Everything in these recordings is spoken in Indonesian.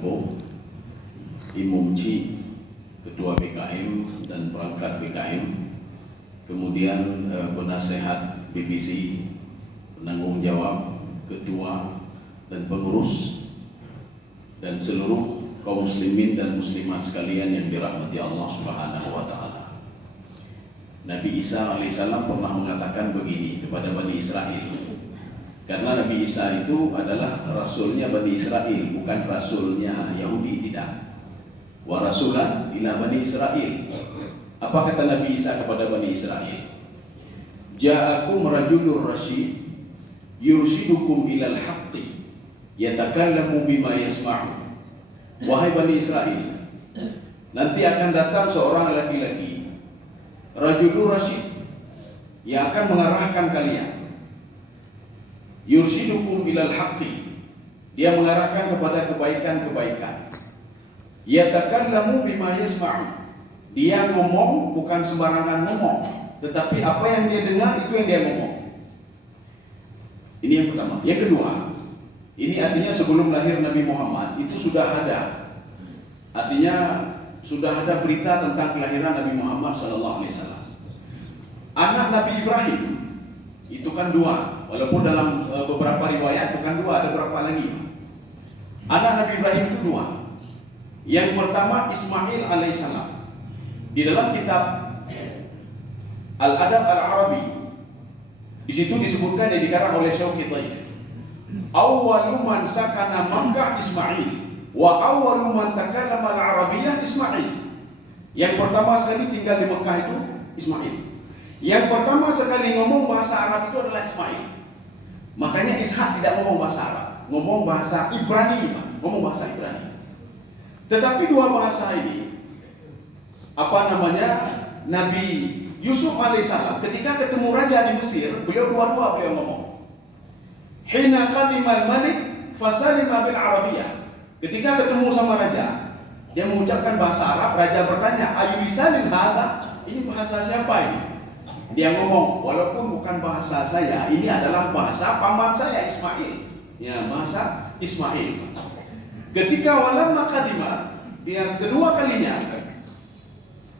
Tempo, Imumci, Ketua BKM dan perangkat BKM, kemudian penasehat BBC, penanggung jawab, ketua dan pengurus, dan seluruh kaum muslimin dan muslimat sekalian yang dirahmati Allah Subhanahu wa taala. Nabi Isa alaihissalam pernah mengatakan begini kepada Bani Israel. Karena Nabi Isa itu adalah rasulnya Bani Israel, bukan rasulnya Yahudi, tidak. Wa rasulan ila Bani Israel. Apa kata Nabi Isa kepada Bani Israel? Ja'akum rajulur rasyid yurshidukum ilal haqqi yatakallamu bima yasma'u. Wahai Bani Israel, nanti akan datang seorang laki-laki rajulur rasyid yang akan mengarahkan kalian. Yurshidukum ilal haqqi, dia mengarahkan kepada kebaikan-kebaikan. Yatakallamu bima yasma'u, dia ngomong bukan sembarangan ngomong, tetapi apa yang dia dengar itu yang dia ngomong. Ini yang pertama. Yang kedua, ini artinya sebelum lahir Nabi Muhammad itu sudah ada. Artinya sudah ada berita tentang kelahiran Nabi Muhammad SAW. Anak Nabi Ibrahim itu kan dua, walaupun dalam beberapa riwayat bukan dua, ada berapa lagi. Anak Nabi Ibrahim itu dua. Yang pertama Ismail alaihissalam. Di dalam kitab Al-Adab Al-Arabi, di situ disebutkan yang dikarang oleh Syauqi Thaif. Awwalu man sakana Makkah Ismail wa awwalu man takallama al-Arabiyyah Ismail. Yang pertama sekali tinggal di Mekah itu Ismail. Yang pertama sekali ngomong bahasa Arab itu adalah Ismail. Makanya Ishak tidak ngomong bahasa Arab, ngomong bahasa Ibrani, ngomong bahasa Ibrani. Tetapi dua bahasa ini, Nabi Yusuf alaihissalam ketika ketemu raja di Mesir, beliau ngomong. Hina qadimal malik fasalima bil arabiyyah. Ketika ketemu sama raja, dia mengucapkan bahasa Arab, raja bertanya, "Ayu lisanin hadza?" Ini bahasa siapa ini? Dia ngomong, walaupun bukan bahasa saya, ini adalah bahasa paman saya Ismail. Ya, bahasa Ismail. Ketika walamma qadima, dia kedua kalinya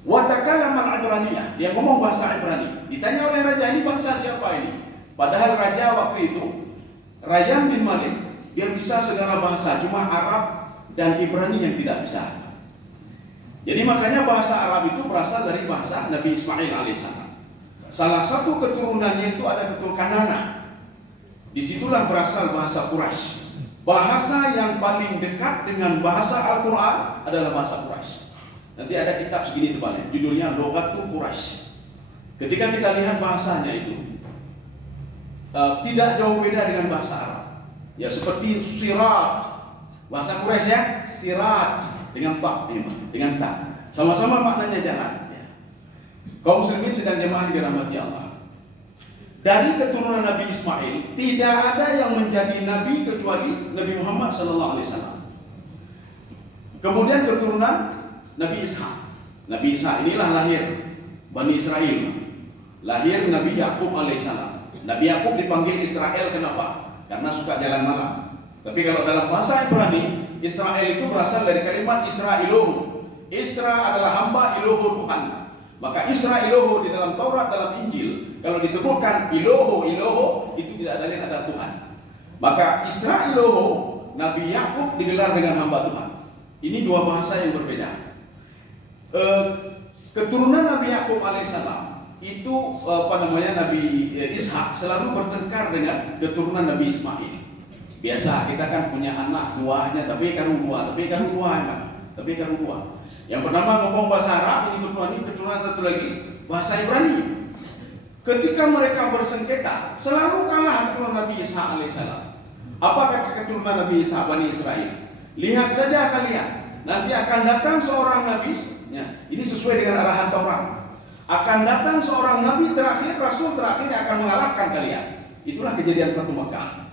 wa takallama al-ibraniyah, dia ngomong bahasa Ibrani. Ditanya oleh raja, ini bahasa siapa ini? Padahal raja waktu itu Rayyan bin Malik, dia bisa segala bahasa, cuma Arab dan Ibrani yang tidak bisa. Jadi makanya bahasa Arab itu berasal dari bahasa Nabi Ismail alaihissalam. Salah satu keturunannya itu ada keturunan Kanana. Disitulah berasal bahasa Quraisy. Bahasa yang paling dekat dengan bahasa Al-Quran adalah bahasa Quraisy. Nanti ada kitab segini tebalnya, judulnya Lughatul Quraisy. Ketika kita lihat bahasanya itu, tidak jauh beda dengan bahasa Arab. Ya seperti sirat, bahasa Quraisy ya, sirat dengan ta, dengan ta. Sama-sama maknanya jalan. Kaum muslimin sedang jemaah dirahmati Allah. Dari keturunan Nabi Ismail tidak ada yang menjadi nabi kecuali Nabi Muhammad SAW. Kemudian keturunan Nabi Ishak. Nabi Ishak inilah lahir Bani Israel. Lahir Nabi Yakub alaihissalam. Nabi Yakub dipanggil Israel kenapa? Karena suka jalan malam. Tapi kalau dalam bahasa Ibrani, Israel itu berasal dari kalimat Isra'iluhu. Isra adalah hamba, iluhu Tuhan. Maka Isra'iluhu di dalam Taurat, dalam Injil, kalau disebutkan iluhu itu tidak ada lain adalah Tuhan. Maka Isra'iluhu, Nabi Yakub digelar dengan hamba Tuhan. Ini dua bahasa yang berbeda. Keturunan Nabi Yakub alaihissalam itu Nabi Ishak selalu bertengkar dengan keturunan Nabi Ismail. Biasa kita kan punya anak duanya, tapi karung dua. Yang pertama ngomong bahasa Arab, ini keturunan satu lagi bahasa Ibrani. Ketika mereka bersengketa, selalu kalah keturunan Nabi Ishak alaihissalam. Apa kata keturunan Nabi Ishak Bani Israel? Lihat saja kalian, nanti akan datang seorang nabi. Ya, ini sesuai dengan arahan Taurat. Akan datang seorang nabi terakhir, rasul terakhir yang akan mengalahkan kalian. Itulah kejadian Fatu Makkah.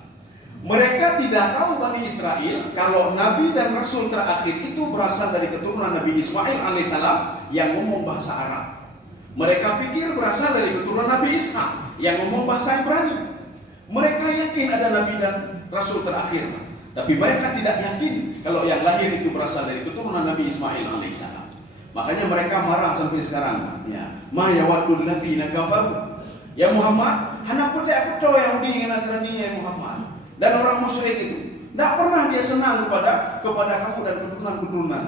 Mereka tidak tahu Bani Israel kalau nabi dan rasul terakhir itu berasal dari keturunan Nabi Ismail alaihissalam yang ngomong bahasa Arab. Mereka pikir berasal dari keturunan Nabi Ishak yang ngomong bahasa Ibrani. Mereka yakin ada nabi dan rasul terakhir. Tapi mereka tidak yakin kalau yang lahir itu berasal dari keturunan Nabi Ismail alaihissalam. Makanya mereka marah sampai sekarang. Ya, ma yawadul ladzina kafaru. Ya Muhammad, hana putih aku tahu Yahudi dengan Nasrani ya Muhammad. Dan orang musyrik itu tidak pernah dia senang kepada kamu dan keturunan-keturunan.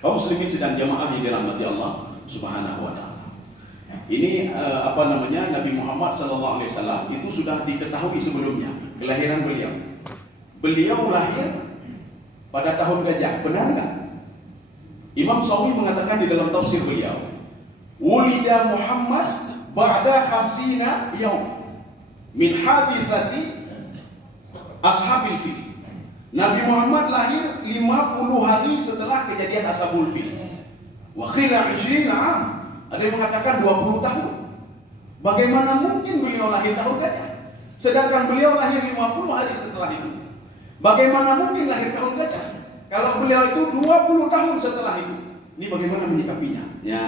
Kaum muslimin sedang jamaah yang dirahmati Allah Subhanahu wa taala. Ini Nabi Muhammad SAW itu sudah diketahui sebelumnya kelahiran beliau. Beliau lahir pada tahun gajah, benar enggak? Imam Sawi mengatakan di dalam tafsir beliau, "Wulida Muhammad ba'da 50 yaum min hadithati ashabil fil." Nabi Muhammad lahir 50 hari setelah kejadian Ashabul Fil. Wa khila 20 am. Ada yang mengatakan 20 tahun. Bagaimana mungkin beliau lahir tahun gajah? Sedangkan beliau lahir 50 hari setelah itu. Bagaimana mungkin lahir tahun gajah? Kalau beliau itu 20 tahun setelah itu. Ini bagaimana menyikapinya? Ya.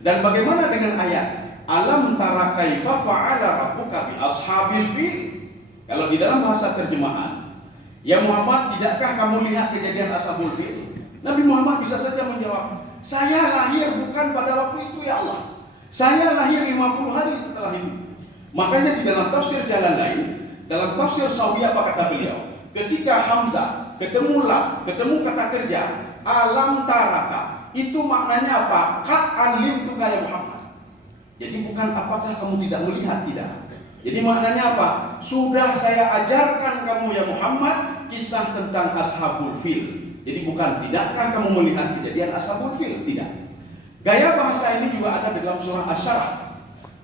Dan bagaimana dengan ayat Alam tara kaifa fa'ala rabbuka bi ashabil fil? Kalau di dalam bahasa terjemahan, ya Muhammad, tidakkah kamu lihat kejadian Ashabul Fil? Nabi Muhammad bisa saja menjawab, saya lahir bukan pada waktu itu ya Allah. Saya lahir 50 hari setelah itu. Makanya di dalam tafsir jalan lain, dalam tafsir Sawi apa kata beliau? Ketika Hamzah ketemu lam, ketemu kata kerja, alam taraka, itu maknanya apa? Qad alimtuka ya Muhammad. Jadi bukan apakah kamu tidak melihat, tidak. Jadi maknanya apa? Sudah saya ajarkan kamu ya Muhammad kisah tentang Ashabul Fil. Jadi bukan tidakkah kamu melihat kejadian Ashabul Fil? Tidak. Gaya bahasa ini juga ada dalam surah Asy-Syarah.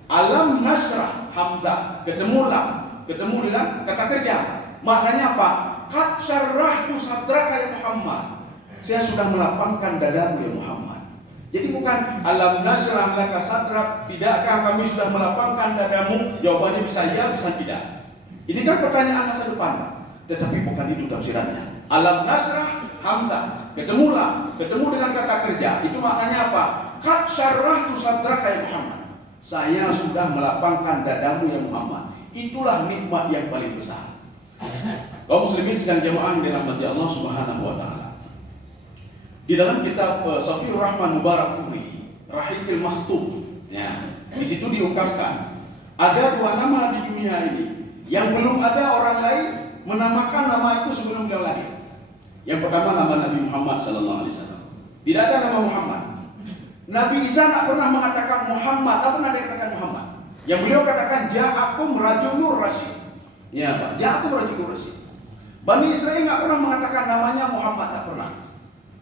Alam nasrah, Hamzah ketemu lam, ketemu dengan kata kerja. Maknanya apa? Qad syarrahtu sadraka ya Muhammad. Saya sudah melapangkan dadamu ya Muhammad. Jadi bukan alam nasrah laka sadrak, tidakkah kami sudah melapangkan dadamu? Jawabannya bisa ya, bisa tidak. Ini kan pertanyaan masa depan, tetapi bukan itu tafsirannya. Alam nasrah Hamzah ketemu lam, ketemu dengan kata kerja. Itu maknanya apa? Qad syarrahtu sadraka ya Muhammad. Saya sudah melapangkan dadamu ya Muhammad. Itulah nikmat yang paling besar. Kaum muslimin sedang jamaah yang dirahmati Allah Subhanahu wa taala. Di dalam kitab Safiur Rahman Mubarak Furi, Rahiqil Makhtub, ya, di situ diungkapkan ada dua nama di dunia ini yang belum ada orang lain menamakan nama itu sebelum dia lahir. Yang pertama nama Nabi Muhammad sallallahu alaihi wasallam. Tidak ada nama Muhammad. Nabi Isa tidak pernah mengatakan Muhammad, tidak pernah dikatakan Muhammad. Yang beliau katakan ja'akum rajulur rasyid. Ya, Pak, ja'akum rajulur rasyid. Bani Israel tidak pernah mengatakan namanya Muhammad, tidak pernah.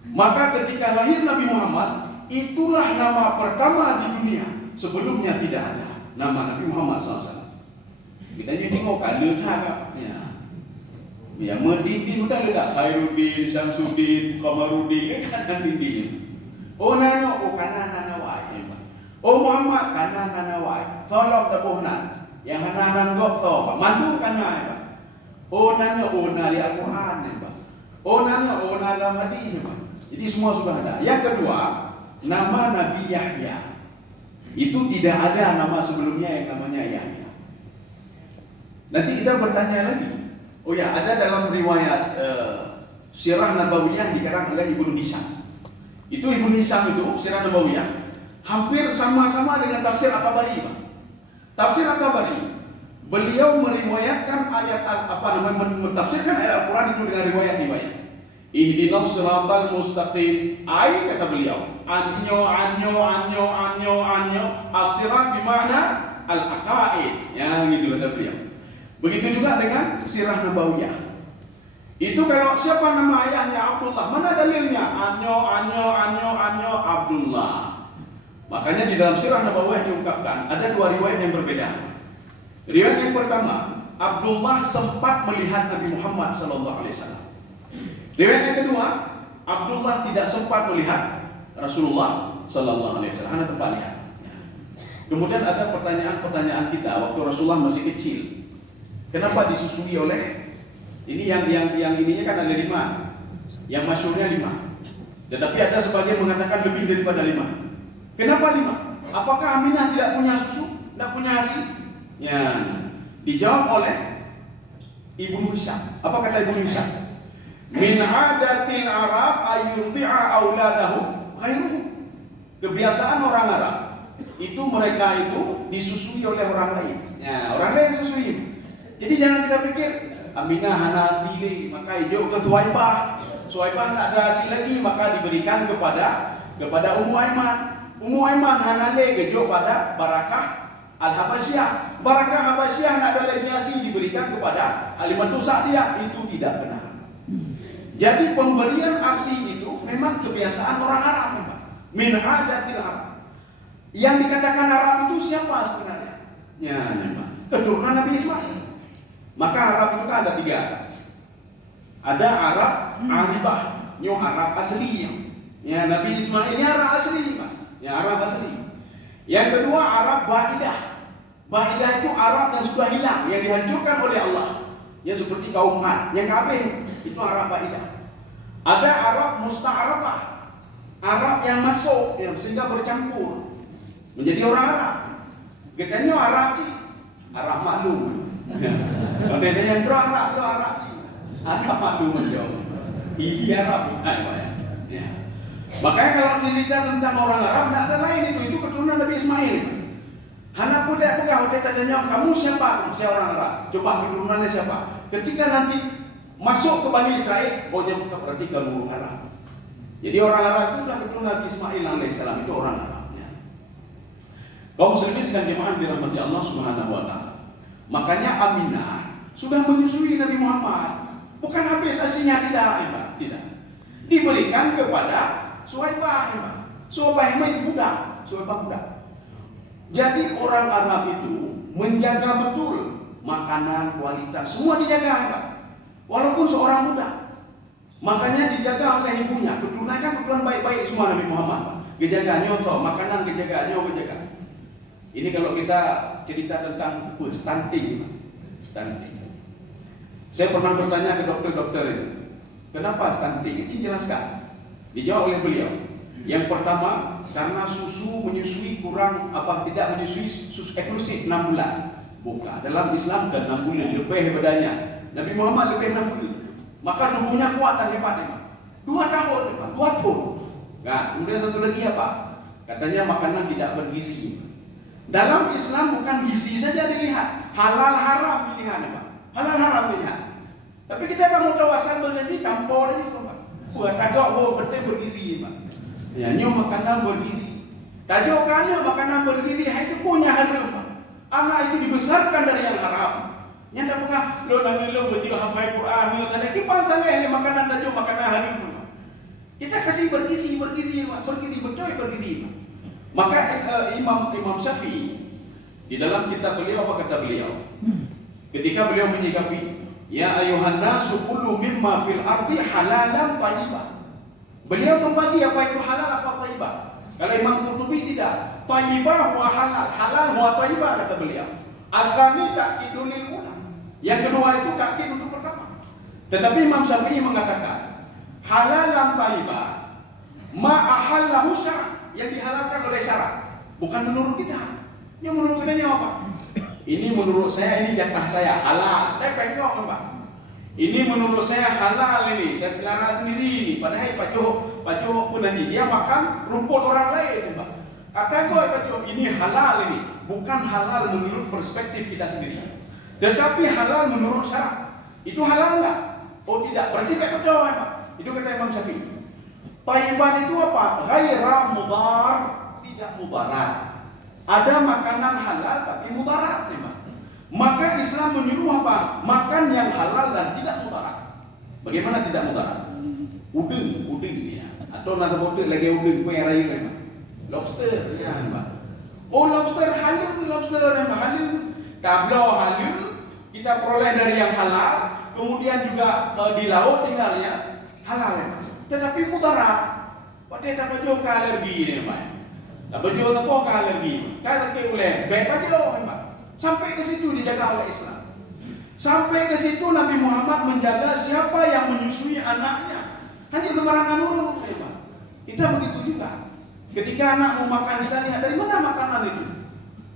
Maka ketika lahir Nabi Muhammad, itulah nama pertama di dunia. Sebelumnya tidak ada nama Nabi Muhammad SAW. Kita tengok kan, letak ya, Medindin udah letak Khairuddin, Syamsuddin, Qamaruddin, letak dinding. Oh nanya, oh kanan nanawai. Oh Muhammad kanan nanawai. Tolong dapuhnan. Yang hanan gok tho, mandu kanan. Oh nanya, oh nali Al-Quran. Oh nanya, oh nala hadis. Jadi semua sudah ada. Yang kedua, nama Nabi Yahya. Itu tidak ada nama sebelumnya yang namanya Yahya. Nanti kita bertanya lagi. Oh ya, ada dalam riwayat Sirah Nabawiyah dikarang oleh Ibnu Hisham. Itu Ibnu Hisham itu Sirah Nabawiyah hampir sama-sama dengan tafsir At-Tabari. Tafsir At-Tabari, beliau meriwayatkan ayat mentafsirkan ayat Al-Quran itu dengan riwayat-riwayat. Ihdinas siratal mustaqim. Ai kata beliau, anyo as-sirat bermakna al-aqaid. Ya gitu kata beliau. Begitu juga dengan Sirah Nabawiyah. Itu kalau siapa nama ayahnya Abdullah, mana dalilnya? Anyo Abdullah. Makanya di dalam Sirah Nabawiyah diungkapkan ada dua riwayat yang berbeda. Riwayat yang pertama, Abdullah sempat melihat Nabi Muhammad SAW. Riwayat yang kedua, Abdullah tidak sempat melihat Rasulullah Sallallahu Alaihi Wasallam, hanya tempat lihat. Kemudian ada pertanyaan kita waktu Rasulullah masih kecil. Kenapa disusui oleh ini yang ininya kan ada 5, yang masyhurnya 5. Tetapi ada sebagian mengatakan lebih daripada 5. Kenapa 5? Apakah Aminah tidak punya susu, tidak punya ASI? Ya, dijawab oleh Ibnu Hisham. Apa kata Ibnu Hisham? Min adatil Arab ayyurdi'a auladahu ghairuhum. Kebiasaan orang Arab itu mereka itu disusui oleh orang lain. Ya, orang lain susui. Jadi jangan kita pikir Aminah Hanafi maka hijau ke Suwaibah. Suwaibah tak ada hasil lagi maka diberikan kepada Ummu Aiman. Ummu Aiman Hanale gejo pada Barakah Al-Habasyah. Barakah Habasyah tak ada lagi hasil diberikan kepada Halimatus Sa'diyah. Itu tidak benar. Jadi pemberian ASI itu memang kebiasaan orang Arab memang. Min adatil Arab. Yang dikatakan Arab itu siapa sebenarnya? Ya, memang keturunan Nabi Ismail. Maka Arab itu kan ada 3. Ada Arab Aribah, nyo Arab asli. Ya, Nabi Ismail ini Arab asli, Pak. Ya, Arab asli. Yang kedua Arab Ba'idah. Ba'idah itu Arab yang sudah hilang, yang dihancurkan oleh Allah. Ya seperti kaum Ad, yang kafir, itu Arab Ba'idah. Ada Arab Musta'arabah. Arab yang masuk, yang sehingga bercampur menjadi orang Arab. Katanya Arab sih, Arab maklum. Kalau ada yang Arab, itu Arab sih. Arab maklum aja. Iya Arab bukan ya. Makanya kalau cerita tentang orang Arab, tidak ada lain itu keturunan Nabi Ismail. Hana pun tidak pegang, dia tanya kamu siapa? Saya orang Arab. Coba keturunannya siapa? Ketika nanti masuk ke Bani Israel, oh dia bukan berarti kamu orang Arab. Jadi orang Arab itu adalah keturunan Nabi Ismail alaihissalam, itu orang Arabnya. Kaum muslimin sekalian jemaah dirahmati Allah Subhanahu wa taala. Makanya Aminah sudah menyusui Nabi Muhammad. Bukan habis asinya tidak. Diberikan kepada Suwaibah. Suwaibah budak. Jadi orang Arab itu menjaga betul makanan, kualitas, semua dijaga, walaupun seorang budak. Makanya dijaga oleh ibunya. Keturunan kan keturunan baik-baik semua Nabi Muhammad. Dijaga nyoso, makanan dijaga. Ini kalau kita cerita tentang stunting. Saya pernah bertanya ke dokter-dokter itu, kenapa stunting? Itu jelaskan. Dijawab oleh beliau. Yang pertama, karena menyusui kurang tidak menyusui susu eksklusif 6 bulan. Bukan. Dalam Islam kan 6 bulan lebih bedanya. Nabi Muhammad lebih 6 bulan. Maka tubuhnya kuat dan hebat. 2 tahun, 2 tahun. Nah, kemudian satu lagi apa? Katanya makanan tidak bergizi. Dalam Islam bukan gizi saja dilihat, halal haram dilihat, Pak. Halal haram dilihat. Tapi kita mau tahu asal bergizi, campur aja, Pak. Buat kagak betul bergizi, Pak. Ya, nyo makanan bergizi. Tajuk kana makanan bergizi itu punya haram, Pak. Anak itu dibesarkan dari yang haram. Nyanda pernah lo betul hafal Quran, lo sana kipas sana ini makanan tajuk makanan haram. Kita kasih bergizi, bergizi. Maka Imam Syafi'i di dalam kitab beliau apa kata beliau? Ketika beliau menyikapi, ya ayuhan nasu kulu mimma fil ardi halalan thayyibah. Beliau membagi apa itu halal apa thayyibah. Kalau Imam Qurtubi tidak, thayyibah wa halal wa thayyibah kata beliau. Atsani ta'kidul ula. Yang kedua itu ta'kid untuk pertama. Tetapi Imam Syafi'i mengatakan halalan thayyibah ma ahallahu syara', yang dihalalkan oleh syarak, bukan menurut kita. Yang menurut kita apa? Ini menurut saya, ini jatah saya halal. Pengok, Pak. Ini menurut saya halal ini. Saya pelihara sendiri ini. Padahal Pak Johor pun nanti dia makan rumput orang lain, Pak. Kata gue Pak Johor, ini halal ini. Bukan halal menurut perspektif kita sendiri. Tetapi halal menurut syarak. Itu halal enggak? Oh tidak. Berarti Pak Johor, Pak. Itu kata Imam Syafi'i. Thayyiban itu apa? Ghaira mudar, tidak mudarat. Ada makanan halal tapi mudarat, memang. Maka Islam menyuruh apa? Makan yang halal dan tidak mudarat. Bagaimana tidak mudarat? Udeng ya. Atau nanti bodoh lagi udeng kue raya memang. Lobster ya, memang. Oh lobster halal, halal. Kablo halal kita peroleh dari yang halal, kemudian juga di laut tinggalnya halal memang. Tetapi mudarat. Pada tak baju ke alergi ni, Pak. Tak baju apa ke alergi. Kata ke boleh, baik baju, Pak. Sampai ke situ dijaga oleh Islam. Sampai ke situ Nabi Muhammad menjaga siapa yang menyusui anaknya. Hanya sembarangan orang, Pak. Kita begitu juga. Ketika anak mau makan, kita lihat dari mana makanan itu.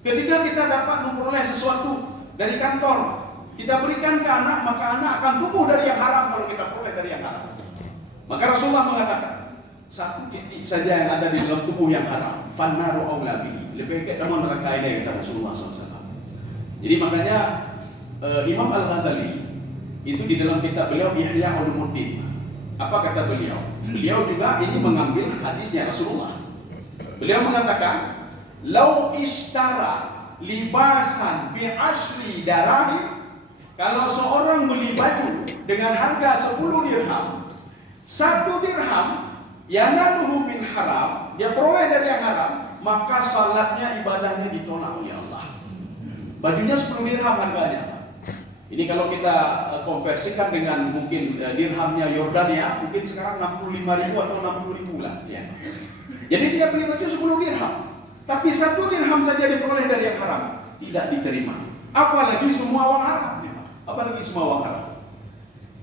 Ketika kita dapat memperoleh sesuatu dari kantor, kita berikan ke anak, maka anak akan tumbuh dari yang haram kalau kita peroleh dari yang haram. Maka Rasulullah mengatakan, satu titik saja yang ada di dalam tubuh yang haram, fannaru aula bihi, lebih baik dalam neraka ini, kata Rasulullah SAW. Jadi makanya Imam Al-Ghazali itu di dalam kitab beliau Ihya Ulumuddin, apa kata beliau? Beliau juga ini mengambil hadisnya Rasulullah. Beliau mengatakan, lau ishtara libasan bi ashri darahim, kalau seorang beli baju dengan harga 10 dirham, 1 dirham yanaluhu min haram, dia peroleh dari yang haram, maka salatnya, ibadahnya ditolak oleh Allah. Bajunya 10 dirham harganya. Ini kalau kita konversikan dengan mungkin dirhamnya Yordania, mungkin sekarang 65.000 atau 60.000 lah ya. Jadi dia beli baju 10 dirham, tapi 1 dirham saja diperoleh dari yang haram, tidak diterima. Apalagi semua uang haram. Apalagi semua uang haram.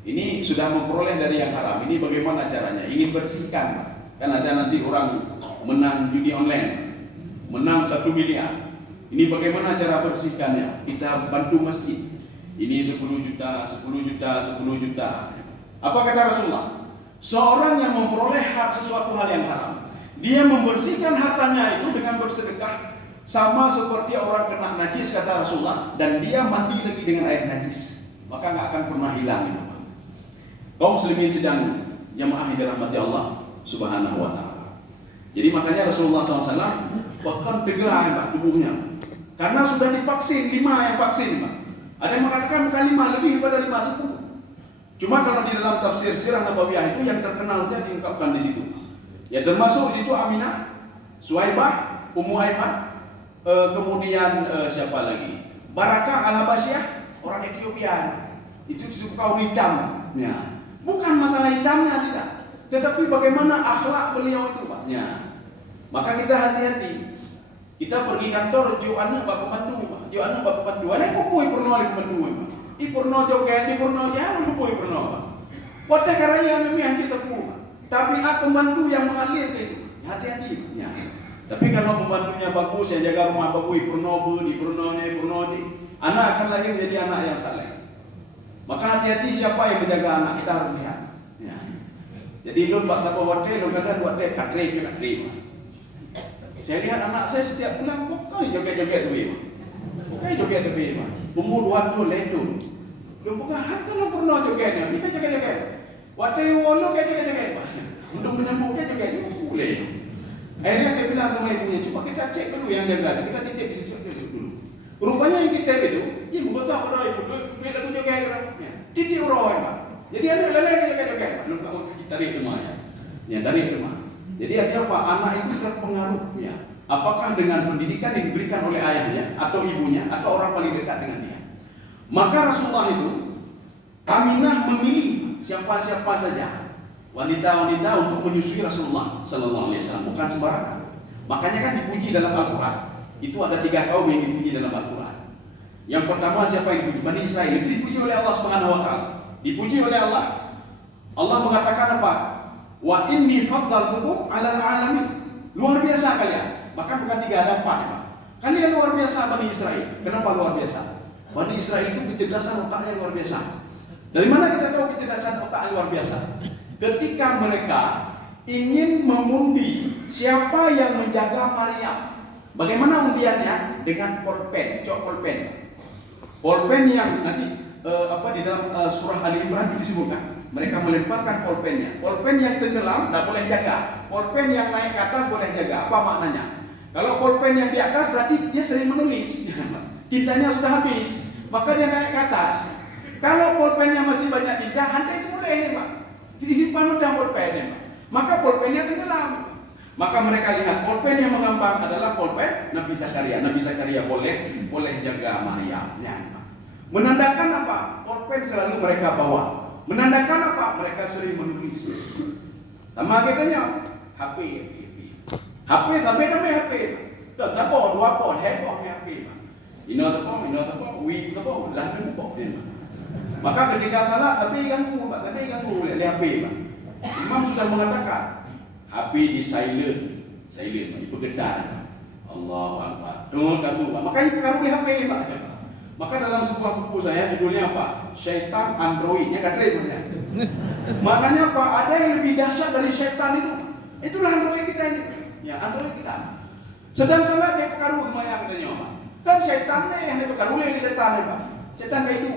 Ini sudah memperoleh dari yang haram. Ini bagaimana caranya? Ingin bersihkan. Kan ada nanti orang menang judi online, menang 1 miliar. Ini bagaimana cara bersihkannya? Kita bantu masjid. Ini 10 juta, 10 juta, 10 juta. Apa kata Rasulullah? Seorang yang memperoleh sesuatu hal yang haram, dia membersihkan hartanya itu dengan bersedekah, sama seperti orang kena najis, kata Rasulullah, dan dia mandi lagi dengan air najis, maka nggak akan pernah hilang itu. Kaum muslimin sedang jamaah yang dirahmati Allah Subhanahu wa ta'ala. Jadi makanya Rasulullah SAW bahkan tegar Pak tubuhnya, karena sudah divaksin 5 yang vaksin Pak. Ada yang mengatakan bukan 5, lebih daripada 5, 10. Cuma kalau di dalam tafsir Sirah Nabawiyah itu yang terkenal saja diungkapkan di situ. Ya termasuk di situ Aminah, Suhaibah, Ummu Aiman, kemudian siapa lagi? Barakah Al-Habasyah, orang Ethiopia. Itu disebut kaum hitam. Ya. Bukan masalah hitamnya tidak, tetapi bagaimana akhlak beliau itu Pak. Ya. Maka kita hati-hati. Kita pergi kantor, Joanna Pak Pemandu, Pak. Joanna Pak Pemandu. Ada yang kupui pernah oleh Pemandu, Pak. I pernah joget, di pernah jalan kupui pernah, Pak. Pada karya yang demikian kita Pak. Tapi pemandu yang mengalir itu, hati-hati. Ya. Tapi kalau pembantunya bagus, yang jaga rumah bagus, pernah di pernah, anak akan lahir menjadi anak yang saleh. Maka hati-hati siapa yang menjaga anak, kita harus lihat. Ya. Jadi lu buat apa hotel, lu kadang buat dia katri. Saya lihat anak saya setiap bulan pokoknya joget-joget tu, pokoknya joget tu, pembunuhan tu ledun. Lu bukan hati lu pernah jogetnya, kita joget-joget. Waktu lu kayak joget-joget, untuk menyambungnya joget boleh. Akhirnya saya bilang sama ibunya, coba kita cek dulu yang jaga, kita titip di situ dulu. Rupanya yang kita itu, ibu besar orang ibu, duit lagu joget orangnya, titip orang Pak. Jadi anak lelaki joget-joget, lu kamu kita tarik rumahnya, ya dari rumah. Jadi artinya apa? Anak itu terpengaruhnya. Apakah dengan pendidikan yang diberikan oleh ayahnya atau ibunya atau orang paling dekat dengan dia. Maka Rasulullah itu, Aminah memilih siapa-siapa saja wanita-wanita untuk menyusui Rasulullah Sallallahu Alaihi Wasallam, bukan sembarangan. Makanya kan dipuji dalam Al-Quran. Itu ada 3 kaum yang dipuji dalam Al-Quran. Yang pertama siapa yang dipuji? Bani Israel. Itu dipuji oleh Allah Subhanahu Wa Taala. Dipuji oleh Allah. Allah mengatakan apa? Wa inni faddaltukum 'alal 'alamin. Luar biasa kalian. Maka bukan 3, ada 4 ya Pak. Kalian luar biasa Bani Israel. Kenapa luar biasa? Bani Israel itu kecerdasan otaknya luar biasa. Dari mana kita tahu kecerdasan otaknya luar biasa? Ketika mereka ingin mengundi siapa yang menjaga Maryam. Bagaimana undiannya? Dengan pulpen, pulpen. Pulpen yang nanti di dalam surah Ali Imran disebutkan. Mereka melemparkan pulpennya. Pulpen yang tenggelam tidak boleh jaga. Pulpen yang naik ke atas boleh jaga. Apa maknanya? Kalau pulpen yang di atas berarti dia sering menulis. Tintanya sudah habis, maka dia naik ke atas. Kalau pulpennya masih banyak tinta, hantai itu boleh Pak. Disimpan dalam pulpennya Pak. Maka pulpennya tenggelam. Maka mereka lihat pulpen yang mengambang adalah pulpen Nabi Zakaria. Nabi Zakaria boleh jaga Maryam. Ya. Menandakan apa? Pulpen selalu mereka bawa. Menandakan apa? Mereka sering menulis. Sama katanya HP. HP sampai namanya HP. Tak apa, 2 pon, heboh HP. Ino apa, wi apa, lalu apa. Maka ketika salat sampai ganggu, Pak, sampai ganggu oleh HP, Pak. Imam sudah mengatakan HP di silent, itu gedar. Allahu Akbar. Tunggu Pak. Makanya pengaruh HP, Pak. Maka dalam sebuah buku saya judulnya apa? Syaitan Androidnya katanya. Makanya apa? Ada yang lebih dahsyat dari syaitan itu. Itulah Android kita ini. Ya, Android kita. Sedang salah dia pengaruh sama yang katanya apa? Kan syaitannya yang dia pengaruh oleh syaitannya Pak. Syaitan kayak itu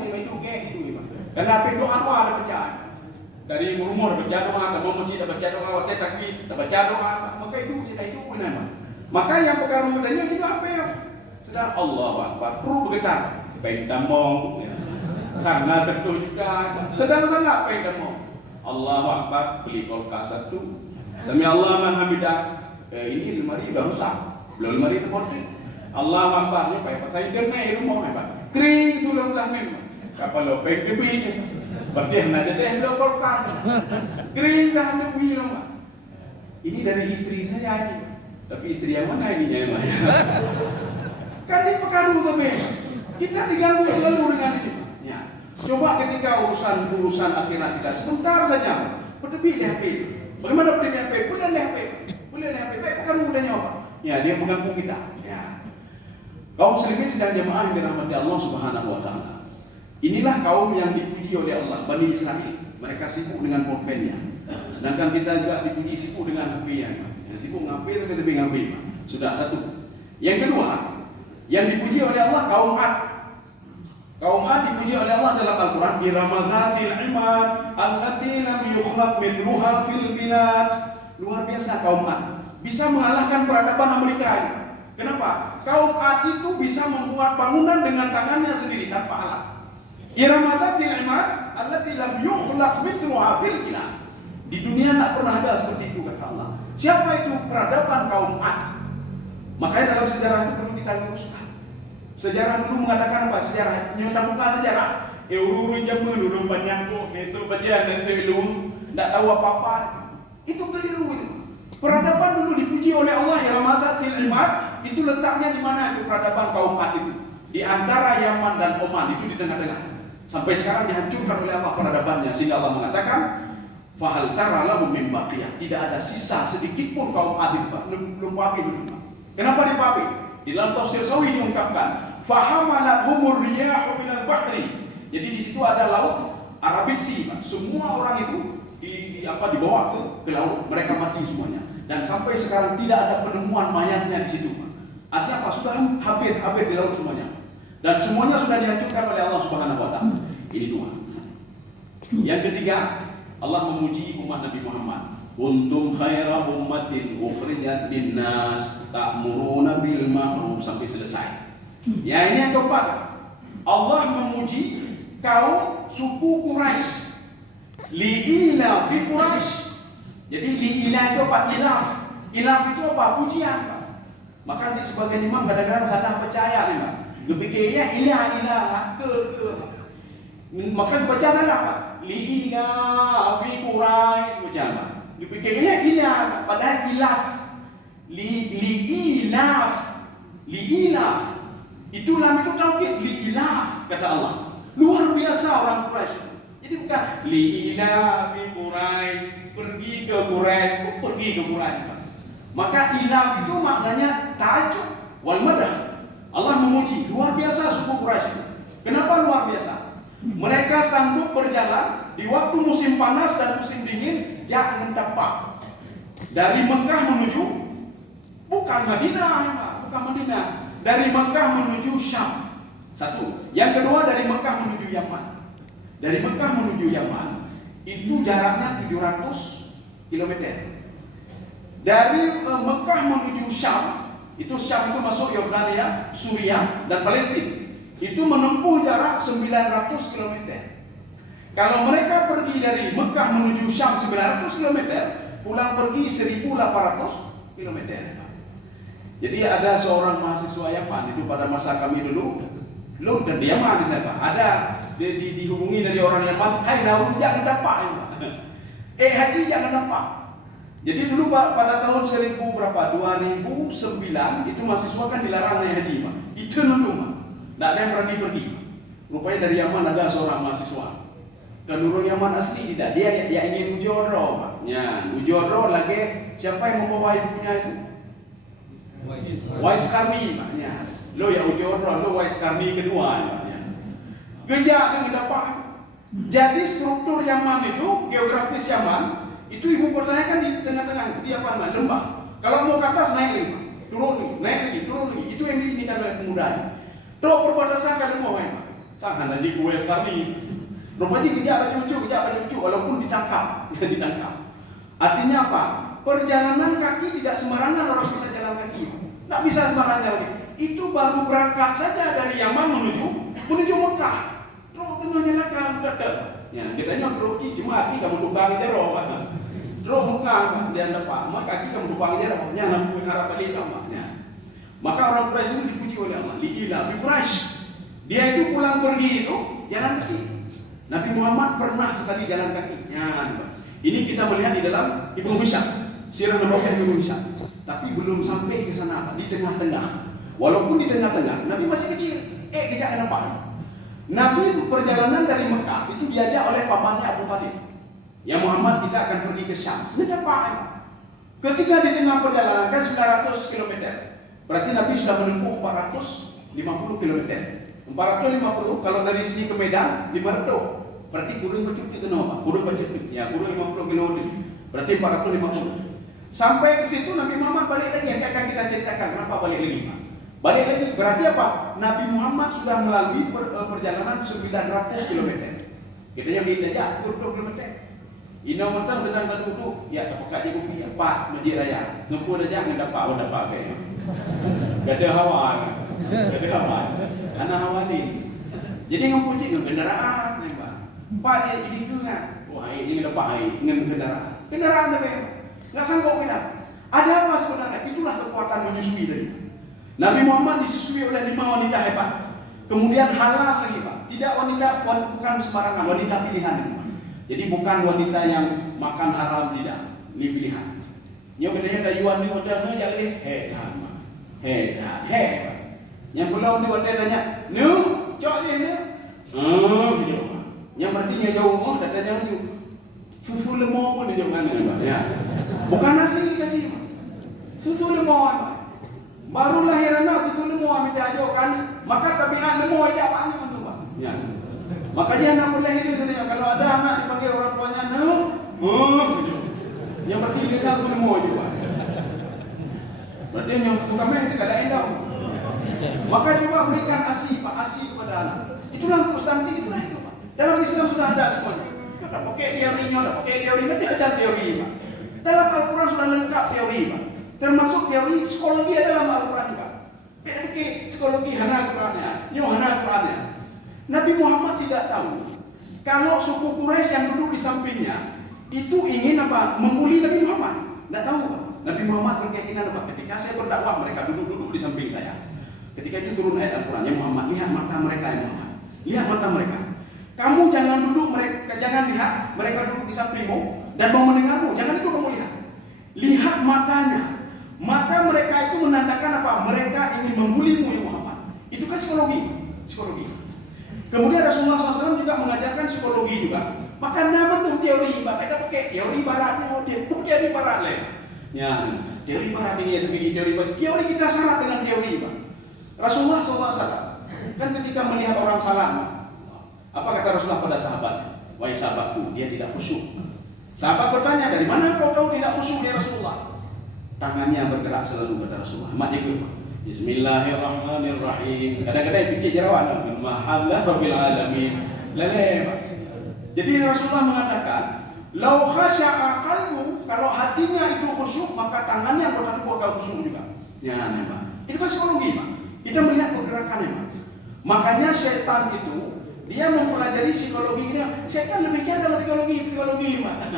kayak gitu Pak. Karena apa doa ada baca. Dari rumah ada baca doa, dari masjid ada baca doa, waktu takbir ada baca doa. Maka itu cerita itu nama. Maka yang pengaruh katanya juga apa ya? Sedang Allah Akbar, perlu bergetar. Baik damong, ya. Karena ceduh juga. Sedang sangat baik damong. Allah Akbar, beli kulkas satu. Sami Allah man hamidah. Ini lemari udah rusak. Belum lemari terpotong. Allah Akbar, ni baik pakai demai rumah ni Pak. Kering sulam lamin. Kapal lopek debi. Berarti nak jadi belum kulkas. Kering dah debi rumah. Ini dari istri saya ini. Tapi istri yang mana ini yang mana? Kan ini pengaruh tapi kita diganggu selalu dengan ini. Ya. Coba ketika urusan akhirat kita sebentar saja berdebih di HP. Bagaimana berdebih HP? Boleh di HP. Baik pengaruh udahnya apa? Ya, dia mengganggu kita. Ya. Kaum muslimin sedang jemaah yang dirahmati Allah Subhanahu wa taala. Inilah kaum yang dipuji oleh Allah, Bani Israel. Mereka sibuk dengan pulpennya. Sedangkan kita juga dipuji sibuk dengan HP-nya. Sibuk ngambil tapi lebih ngambil. Sudah satu. Yang kedua, yang dipuji oleh Allah kaum Ad. Kaum Ad dipuji oleh Allah dalam Al-Quran. Iramadatil imad allati lam yukhlaq mithluha fil bilad. Luar biasa kaum Ad. Bisa mengalahkan peradaban Amerika ini. Kenapa? Kaum Ad itu bisa membuat bangunan dengan tangannya sendiri tanpa alat. Iramadatil imad allati lam yukhlaq mithluha fil bilad. Di dunia tak pernah ada seperti itu kata Allah. Siapa itu peradaban kaum Ad? Makanya dalam sejarah itu perlu kita luruskan. Sejarah dulu mengatakan apa? Sejarah nyata muka sejarah. Ururu jamu dulu banyakku, besok bajian dan sebelum tidak tahu apa-apa. Itu keliru itu. Peradaban dulu dipuji oleh Allah ya Ramadatil Imad. Itu letaknya di mana itu peradaban kaum Ad itu? Di antara Yaman dan Oman itu di tengah-tengah. Sampai sekarang dihancurkan oleh Allah peradabannya sehingga Allah mengatakan fahal tara lahum min baqiyah. Tidak ada sisa sedikit pun kaum Ad itu belum habis dulu. Kenapa dipapi? Di dalam tafsir Sawi diungkapkan, fahamalat-humur riyahu minal bahri. Jadi di situ ada laut Arabic Sea. Semua orang itu dibawa ke laut. Mereka mati semuanya. Dan sampai sekarang tidak ada penemuan mayatnya di situ. Artinya apa? Sudah hampir di laut semuanya. Dan semuanya sudah dihancurkan oleh Allah Subhanahu wa taala. Ini dua. Yang ketiga, Allah memuji umat Nabi Muhammad. Kuntum khaira ummatin ukhrijat linnas ta'muruna bil ma'ruf sampai selesai. Ya, ini yang keempat. Allah memuji kaum suku Quraisy. Li'ila fi Quraisy. Jadi li'ila itu apa? Ilaf. Ilaf itu apa? Pujian. Maka di sebagian imam kadang-kadang salah percaya nih, Pak. Dipikirnya ilah ke. Maka dibaca salah, Pak. Li'ila fi Quraisy baca apa? Dipikirnya ilah, padahal ilaf. Li'ilaf. Itu lam itu taukid, li'ilaf kata Allah. Luar biasa orang Quraisy. Jadi bukan li'ilaf fi Quraisy, pergi ke Quraisy. Maka ilaf itu maknanya ta'ajjub wal madah. Allah memuji, luar biasa suku Quraisy. Kenapa luar biasa? Mereka sanggup berjalan di waktu musim panas dan musim dingin, jangan tepat. Dari Mekah menuju bukan Madinah. Dari Mekah menuju Syam. Satu. Yang kedua dari Mekah menuju Yaman. Dari Mekah menuju Yaman itu jaraknya 700 km. Dari Mekah menuju Syam, Syam itu masuk Yordania, Suriah dan Palestina. Itu menempuh jarak 900 km. Kalau mereka pergi dari Mekah menuju Syam 900 km, pulang pergi 1800 km. Jadi ada seorang mahasiswa Yaman itu pada masa kami dulu, dan di Yaman ada dihubungi dari orang Yaman, hai Nawi jangan dapat, haji jangan dapat. Jadi dulu pada tahun 2009 itu mahasiswa kan dilarang naik haji, Pak. Itu dulu, Pak. Tidak ada yang berani pergi. Rupanya dari Yaman ada seorang mahasiswa. Dan orang Yaman asli tidak. Dia ingin ujoro, Pak. Ya, ujoro lagi siapa yang membawa ibunya itu? Wais Karni, Pak. Ya. Lo ya ujoro, lo Wais Karni kedua, Pak. Ya. Gejak dengan dapat. Jadi struktur Yaman itu, geografis Yaman, itu ibu kotanya kan di tengah-tengah, di apa, lembah. Kalau mau ke atas naik lembah, turun lagi, naik lagi, turun lagi. Itu yang diinginkan oleh pemuda. Tuh perbatasan kalau mau main, tangan aja kue sekali. Rupanya gejak baju lucu, walaupun ditangkap, ditangkap. Artinya apa? Perjalanan kaki tidak sembarangan orang bisa jalan kaki. Tidak bisa sembarangan jalan kaki. Itu baru berangkat saja dari Yaman menuju Mekah. Terus dengannya lakam dadah. Ya, kitanya beruji cuma kaki kamu tukang jero. Terus Mekah dia dapat, maka kaki kamu tukang jero. Nya nampu harap balik kamu. Maka orang Quraisy itu dipuji oleh Allah. Liila fi Quraisy. Dia itu pulang pergi itu jalan kaki. Nabi Muhammad pernah sekali jalan kaki. Ini kita melihat di dalam Ibnu Hisham. Sirah Nabawi Ibnu Hisham. Tapi belum sampai ke sana, di tengah-tengah. Walaupun di tengah-tengah, Nabi masih kecil. Gejak apa? Nabi perjalanan dari Mekah itu diajak oleh pamannya Abu Talib. Ya Muhammad, kita akan pergi ke Syam. Ketika di tengah perjalanan kan 900 km. Berarti Nabi sudah menempuh 450 km. 450 kalau dari sini ke Medan 500. Berarti kurang bercuti ke nama. Kurang bercuti. Ya, kurang 50 km. Berarti 450. Sampai ke situ Nabi Muhammad balik lagi. Yang akan kita ceritakan kenapa balik lagi, Pak. Balik lagi berarti apa? Nabi Muhammad sudah melalui perjalanan 900 km. Kita yang diajak 20 km. Ino mentang sedang duduk, ya apakah dia kopi apa masjid raya. Ngempu aja dapat be. Gada hawa. Gada hawa. Anak hawali. Jadi ngempu cik kendaraan ni, Pak. Pak dia jadi kengan. Wah, ini dapat dengan kendaraan. Kendaraan tapi enggak sanggup kita. Ada apa sebenarnya? Itulah kekuatan menyusui tadi. Nabi Muhammad disusui oleh 5 wanita hebat. Kemudian halal lagi, Pak. Tidak bukan sembarangan, wanita pilihan ini, Pak. Jadi bukan wanita yang makan haram, tidak. Ini pilihan. Yang katanya dayuan ni hotel ni jadi hebat. Yang belum di hotel tanya, "Nu, cok dia ni?" Yang berarti jauh, datanya jauh. Susu lemon pun dia mana, Pak. Ya. Bukan nasi kasih, Pak. Susu lemon. Baru lahiran susu lemon minta ajokan, maka tabiat lemon aja apa ni, Pak. Ya. Makanya anak lahir di dunia kalau ada anak dipanggil orang tuanya yang berarti dia susu lemon juga. Berarti yang suka main dia tak endau. Maka coba berikan ASI, Pak, ASI kepada anak. Itulah konstantin, itulah itu, Pak. Dalam Islam sudah ada semuanya. Tak pakai teorinya, tak pakai teori, macam-macam teori, Pak. Dalam Al-Quran sudah lengkap teori, Pak. Termasuk teori psikologi ada dalam Al-Quran juga. Beda pakai psikologi hana Qurannya, hana Qurannya. Nabi Muhammad tidak tahu kalau suku Quraisy yang duduk di sampingnya itu ingin apa? Membuli Nabi Muhammad. Tidak tahu, Pak. Nabi Muhammad berkeyakinan apa? Ketika saya berdakwah mereka duduk di samping saya. Ketika itu turun ayat Al-Quran, ya Muhammad, lihat mata mereka, ya Muhammad. Lihat mata mereka. Kamu jangan duduk jangan lihat mereka duduk di sampingmu dan mau mendengarmu. Jangan itu kamu lihat. Lihat matanya. Mata mereka itu menandakan apa? Mereka ingin membulimu, ya Muhammad. Itu kan psikologi. Kemudian Rasulullah SAW juga mengajarkan psikologi juga. Maka nama itu teori, mereka pakai teori baratnya, teori barat lain. Ya, teori barat ini teori kita salah dengan teori, Pak. Rasulullah SAW kan ketika melihat orang salah, apa kata Rasulullah pada sahabatnya? Wahai sahabatku, dia tidak khusyuk. Sahabat bertanya, dari mana kau tahu tidak khusyuk ya Rasulullah? Tangannya bergerak selalu, kata Rasulullah. Mak jaga. Bismillahirrahmanirrahim. Kadang-kadang pikir jerawan. Alhamdulillah Rabbil Alamin. Jadi Rasulullah mengatakan, lau khasya'a qalbu, kalau hatinya itu khusyuk, maka tangannya anggota tubuh akan khusyuk juga. Ya, Pak. Itu kan psikologi, Pak. Kita melihat pergerakannya, Pak. Makanya setan itu dia mempelajari psikologinya. Setan lebih jaga psikologi, Pak.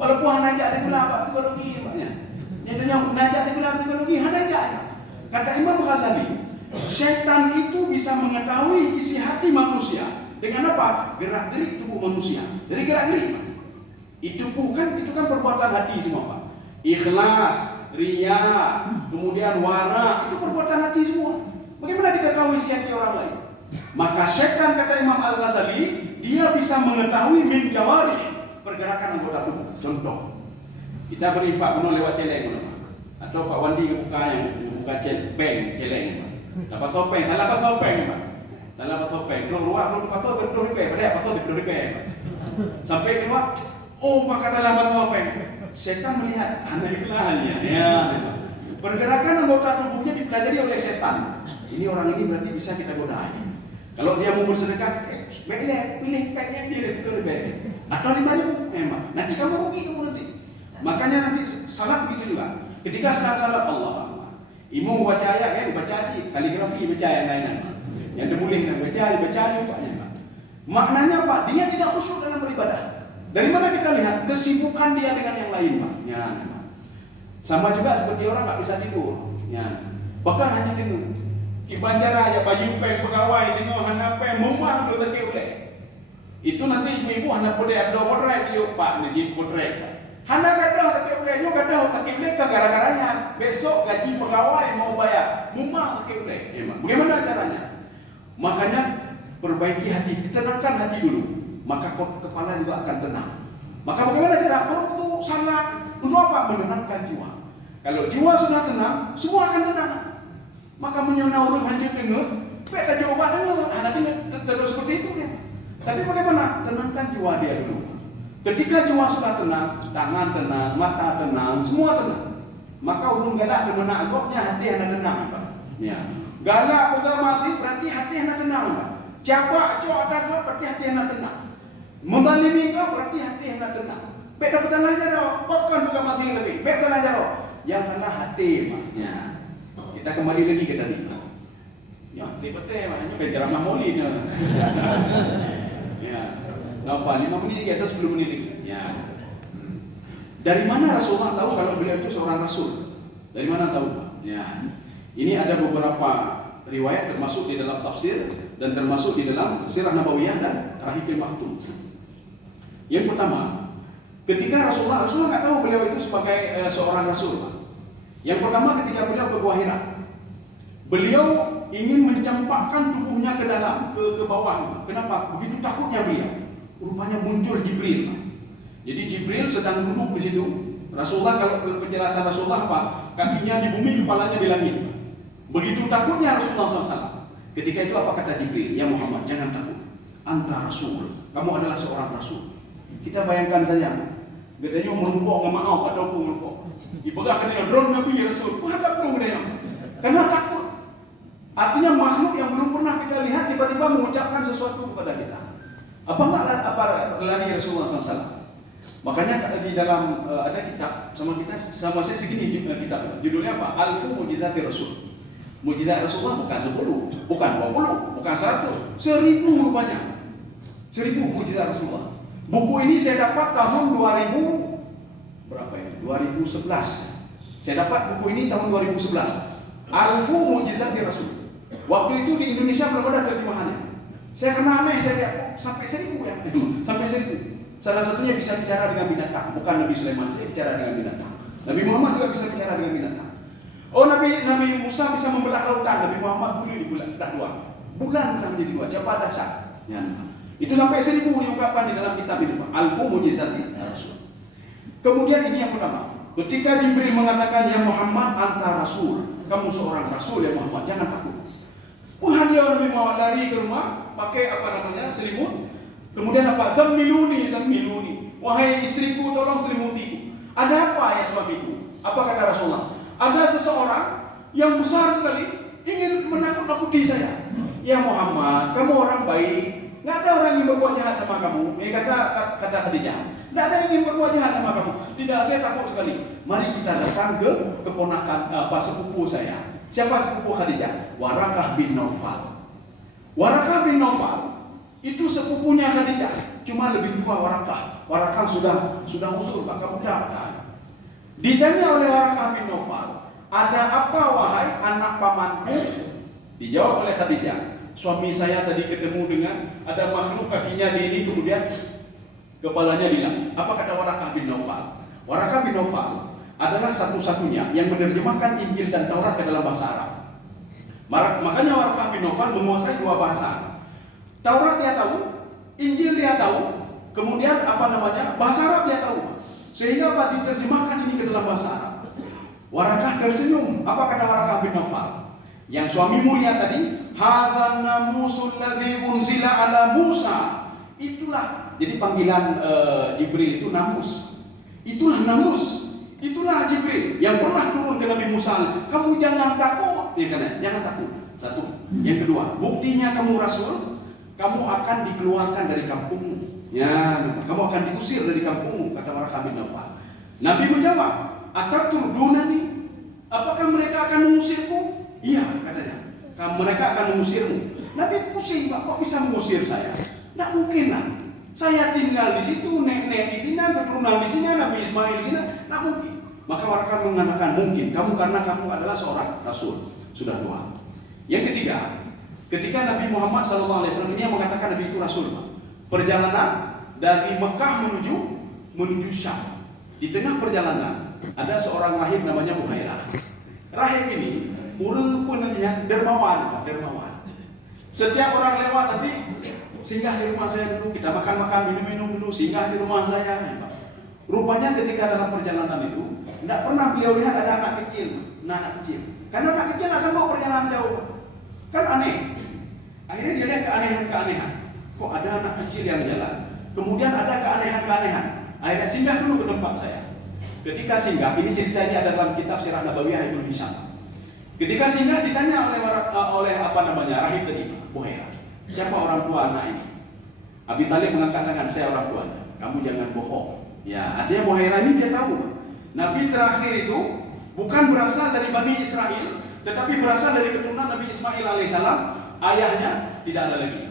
Walaupun hanya ajak dia apa psikologi, Pak. Nyatanya najak dia psikologi, hanya ajak. Kata Imam Ghazali, setan itu bisa mengetahui isi hati manusia dengan apa? Gerak-gerik tubuh manusia. Jadi gerak-gerik, Pak. Itu kan perbuatan hati semua, Pak. Ikhlas, riya, kemudian wara, itu perbuatan hati semua. Bagaimana kita tahu isi hati orang lain? Maka setan, kata Imam Al-Ghazali, dia bisa mengetahui min jawari, pergerakan anggota tubuh. Contoh, kita berinfak lewat celeng, atau Pak Wandi buka celeng, dapat sopeng, Pak. dalam topeng, keluar patut berdoa, pada patut berdoa. Sampai keluar, oh maka dalam topeng, setan melihat anak iklannya, ya. Pergerakan anggota tubuhnya dipelajari oleh setan. Ini orang ini berarti bisa kita godai. Kalau dia mau bersedekah, pilih kayaknya dia berdoa. Atau 5.000 memang. Nanti kamu rugi kamu nanti. Makanya nanti salat begitu juga. Ketika sedang salat Allah, imam baca ayat kan, baca haji, kaligrafi baca yang lain. Yang boleh nak baca banyak. Maknanya apa? Dia tidak khusyuk dalam beribadah. Dari mana kita lihat kesibukan dia dengan yang lain, Pak? Ya. Sama juga seperti orang tak bisa tidur. Ya. Bahkan hanya dengar di Banjaraya bayu peng pegawai dengar hana peng memang tu tak boleh. Itu nanti ibu-ibu hana boleh ada potret dia Pak negeri potret. Hana kata tak boleh, yo kata tak boleh kan gara-garanya besok gaji pegawai mau bayar. Memang tak boleh. Bagaimana caranya? Makanya perbaiki hati, tenangkan hati dulu, maka kepala juga akan tenang. Maka bagaimana cara? Untuk salat, untuk apa? Menenangkan jiwa. Kalau jiwa sudah tenang, semua akan tenang. Maka menyonau urut hanya dengar, beda jawaban dengar. Nanti terus seperti itu dia. Tapi bagaimana? Tenangkan jiwa dia dulu. Ketika jiwa sudah tenang, tangan tenang, mata tenang, semua tenang. Maka ulun galak demena agoknya hati hendak tenang, Pak. Ya. Galak pegang mati berarti hati hendak tenang, Pak. Capak cok agak berarti hati hendak tenang. Membalimi kau berarti hati hendak tenang. Beda petan aja dong, bukan pegang mati lebih. Beda aja dong. Yang salah hati, Pak. Ya. Kita kembali lagi ke tadi. Ya, tiba-tiba maknanya kayak ceramah maulid. Ya. Nampak 5 menit lagi atau 10 menit lagi. Ya. Dari mana Rasulullah tahu kalau beliau itu seorang rasul? Dari mana tahu, Pak? Ya. Ini ada beberapa riwayat termasuk di dalam tafsir dan termasuk di dalam Sirah Nabawiyah dan Rahikil Maktum. Yang pertama, ketika Rasulullah nggak tahu beliau itu sebagai seorang rasul, Pak. Yang pertama ketika beliau ke Gua Hira, beliau ingin mencampakkan tubuhnya ke dalam, ke bawah. Kenapa? Begitu takutnya beliau. Rupanya muncul Jibril. Jadi Jibril sedang duduk di situ. Rasulullah, kalau penjelasan Rasulullah apa? Kakinya di bumi, kepalanya di langit. Begitu takutnya Rasulullah SAW. Ketika itu apa kata Jibril? Ya Muhammad, jangan takut. Anta Rasul. Kamu adalah seorang Rasul. Kita bayangkan saja. Gedanya menumpuk, nggak mau ataupun menumpuk. Dipegang dengan drone Nabi ya Rasul. Hadap dong dia. Karena takut. Artinya makhluk yang belum pernah kita lihat tiba-tiba mengucapkan sesuatu kepada kita. Apa lari Rasulullah SAW? Makanya di dalam ada kitab sama saya segini kitab. Judulnya apa? Alfu Mujizati Rasul. Mujizat Rasulullah bukan 10, bukan 20, bukan 100, 1000 rupanya. 1000 mujizat Rasulullah. Buku ini saya dapat tahun 2000 berapa ini? 2011. Saya dapat buku ini tahun 2011. Alfu Mujizati Rasul. Waktu itu di Indonesia belum ada terjemahannya. Saya kena aneh, saya lihat sampai 1000 ya. Sampai 1000. Salah satunya bisa bicara dengan binatang, bukan Nabi Sulaiman, saya bicara dengan binatang. Nabi Muhammad juga bisa bicara dengan binatang. Oh, Nabi Musa bisa membelah lautan, Nabi Muhammad boleh dibelah dua. Bulan menjadi dua. Siapa dahsyat? Ya. Itu sampai 1000 diungkapkan di dalam kitab ini, Pak. Alfu Mujizati Rasul. Kemudian ini yang pertama. Ketika Jibril mengatakan, ya Muhammad, anta Rasul. Kamu seorang Rasul ya Muhammad, jangan takut. Wah, dia Nabi Muhammad lari ke rumah, pakai selimut. Kemudian apa? Zammiluni. Wahai istriku, tolong selimutiku. Ada apa ya suamiku? Apa kata Rasulullah? Ada seseorang yang besar sekali ingin menakut-nakuti saya. Ya Muhammad, kamu orang baik. Nggak ada orang yang berbuat jahat sama kamu. Kata Khadijah. Nggak ada yang ingin berbuat jahat sama kamu. Tidak, saya takut sekali. Mari kita datang ke keponakan sepupu saya. Siapa sepupu Khadijah? Warakah bin Naufal. Warakah bin Naufal itu sepupunya Khadijah. Cuma lebih tua Warakah. Warakah sudah usul, maka muda. Ditanya oleh Warakah bin Naufal, ada apa wahai anak pamanku? Dijawab oleh Khadijah, suami saya tadi ketemu dengan ada makhluk kakinya di ini, kemudian kepalanya di langit. Apa kata Warakah bin Naufal? Warakah bin Naufal adalah satu-satunya yang menerjemahkan Injil dan Taurat ke dalam bahasa Arab. Makanya Warakah bin Naufal menguasai 2 bahasa. Taurat dia tahu, Injil dia tahu, kemudian bahasa Arab dia tahu. Sehingga apa? Diterjemahkan ini ke dalam bahasa Arab. Warakah tersenyum. Apa kata Warakah bin Naufal? Yang suamimu lihat tadi, hadzan namusul ladzi unzila ala Musa. Itulah, jadi panggilan Jibril itu namus. Itulah namus. Itulah Jibril yang pernah turun ke Nabi Musa. Kamu jangan takut, ya kan? Jangan takut. Satu. Yang kedua, buktinya kamu rasul, kamu akan dikeluarkan dari kampungmu. Ya, kamu akan diusir dari kampungmu, kata Waraqah bin Nawfal. Nabi menjawab, "Ataturdunani? Apakah mereka akan mengusirku?" Iya, katanya. Mereka akan mengusirmu. Nabi pusing, Pak, kok bisa mengusir saya? Tidak mungkin lah. Saya tinggal di situ, nenek di sini, keturunan di sini, Nabi Ismail di sini, tidak mungkin. Maka Waraqah mengatakan mungkin, karena kamu adalah seorang rasul, sudah tua. Yang ketiga, ketika Nabi Muhammad SAW ini yang mengatakan Nabi itu rasul, Pak. Perjalanan dari Mekah menuju Syam. Di tengah perjalanan ada seorang rahib namanya Buhairah. Rahib ini urang penelian dermawan. Setiap orang lewat nanti singgah di rumah saya dulu, kita makan-makan, minum-minum dulu, singgah di rumah saya. Rupanya ketika dalam perjalanan itu tidak pernah beliau lihat ada anak kecil. Karena anak kecil tidak sanggup perjalanan jauh. Kan aneh. Akhirnya dia lihat keanehan-keanehan. Kok ada anak kecil yang jalan? Kemudian ada keanehan-keanehan. Akhirnya singgah dulu ke tempat saya. Ketika singgah, ini cerita ini ada dalam kitab Sirah Nabawiyah Ibnu Hisham. Ketika singgah ditanya oleh rahib tadi, Buhairah, siapa orang tua anak ini? Abi Talib mengangkat tangan, saya orang tuanya. Kamu jangan bohong. Ya, artinya Buhairah ini dia tahu. Nabi terakhir itu bukan berasal dari Bani Israel, tetapi berasal dari keturunan Nabi Ismail alaihissalam. Ayahnya tidak ada lagi.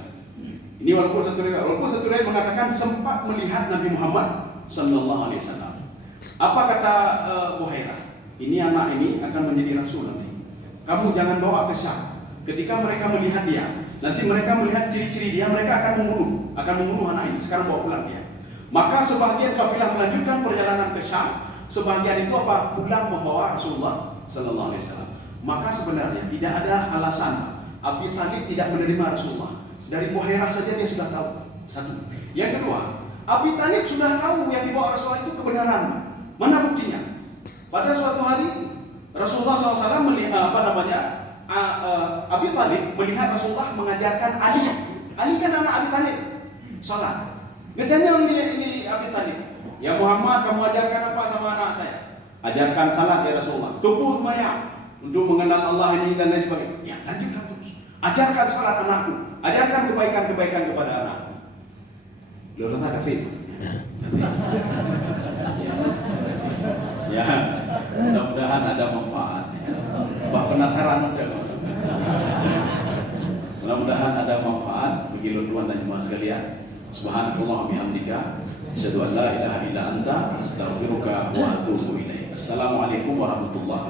Ini walaupun satu riwayat mengatakan sempat melihat Nabi Muhammad sallallahu alaihi wasallam. Apa kata Buhairah? Ini anak ini akan menjadi rasul nanti. Kamu jangan bawa ke Syam. Ketika mereka melihat dia, nanti mereka melihat ciri-ciri dia, mereka akan membunuh anak ini. Sekarang bawa pulang dia. Maka sebagian kafilah melanjutkan perjalanan ke Syam, sebagian itu pulang membawa Rasulullah sallallahu alaihi wasallam. Maka sebenarnya tidak ada alasan Abi Talib tidak menerima Rasulullah. Dari Buhairah saja dia sudah tahu. Satu. Yang kedua, Abi Talib sudah tahu yang dibawa Rasulullah itu kebenaran. Mana buktinya? Pada suatu hari Rasulullah SAW melihat Abi Talib melihat Rasulullah mengajarkan Ali. Ali kan anak Abi Talib. Salat. Ditanya ini Abi Talib, ya Muhammad, kamu ajarkan apa sama anak saya? Ajarkan salat ya Rasulullah. Tubuh maya untuk mengenal Allah ini dan lain sebagainya. Ya lanjutkan terus. Ajarkan salat anakku. Ajarkan kebaikan-kebaikan kepada anakku. Loh, tak kafir. Ya, mudah-mudahan ada manfaat. Bah penasaran aja. Mudah-mudahan ada manfaat bagi tuan dan jemaah sekalian. Subhanakallah bihamdika, asyhadu an la ilaha illa anta, astaghfiruka wa atubu ilaik. Assalamualaikum warahmatullahi